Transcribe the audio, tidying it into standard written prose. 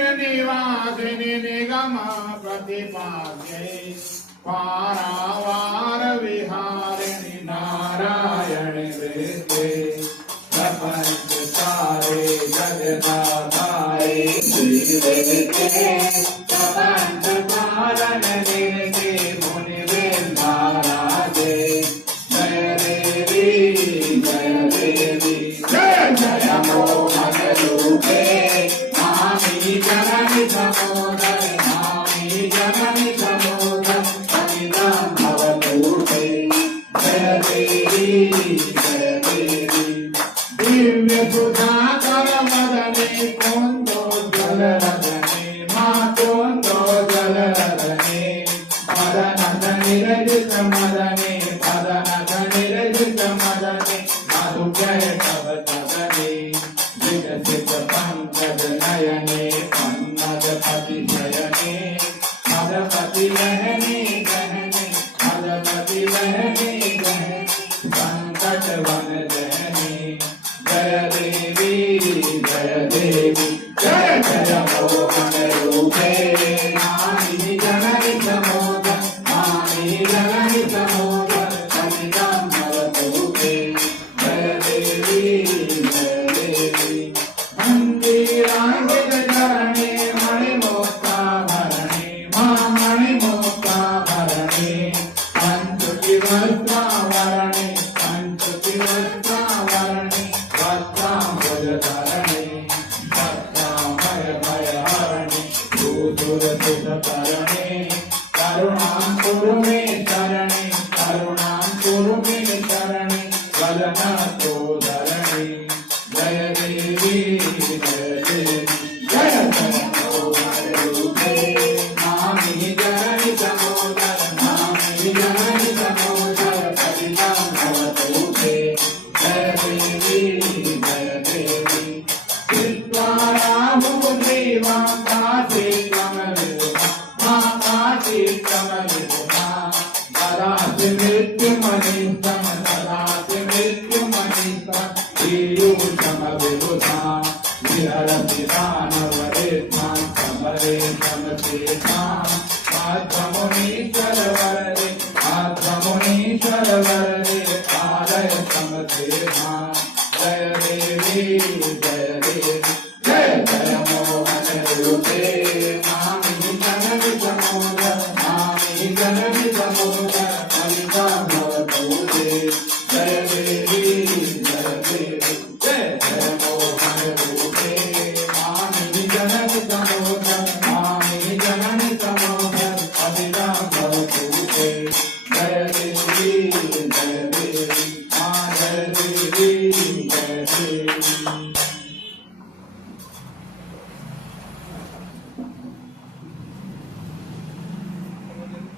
क्रोरातीर्निवासिनि निगम प्रतिपाद्यै पारावार विहारिणि नारायणि वृत्ते प्रपंच सारे जगदाधारे प्रपंच पालन निरते मुनि वृंदाराजे जय देवी जय देवी जय जय मोहन रूपे मामी जननी समोदर मामी जननी समोदर समिदं भवतूते जय देवी जय देवी दिव्य सुधाकर मदने कुंदो जल रदने माँ कुंदो जल रदने मदन निरजित मदने मदन निरजित मदने मधुजय तव तदने विकसित पंकज नयने पन्नगपति शयने मदपति लहने गहने मदपति लहने गहने संकट वन जहने जय देवी जय देवी जय जय मोहन रूपे मामी जननी समोदर मामी जननी समोदर समिदं भवतूते जय देवी जय देवी मंदिरांकित चरणे मणिमोक्ताभरणे मां मणिमोक्ताभरणे पंचुति वस्त्रावरणे पंचुति वस्त्रावरणे वस्त्रांबुजधरणे वस्त्रामय भयहरणे भूसुरसुतकरणे करुणां कुरु मे शरणे करुणां कुरु मे शरणे वदनतोधरणे जय देवी जय देवी जय जय मोहन रूपे मामी जननी समोदर मामी जननी समोदर समिदं भवतूते जय देवी जय देवी चित्वाराहुर्देवां काशी कमलिता मां काशी कमलिता ददाति मृत्युमनिष्टं ददाति मृत्युमनिष्टं ीयूषमविबुधां विहरति दानवरेत्मां समरेशमचेतां माध्वमुनीश्वर वरदे माध्वमुनीश्वर वरदे पालय समचेतां जय देवी जय देवी जय जय मोहन रूपे मामी जननी समोदर मामी जननी समोदर समिदं भवतूते जय देवी जय देवी जय जय मोहन रूपे मामी जननी समोदर मामी जननी समोदर समिदं भवतूते जय देवी जय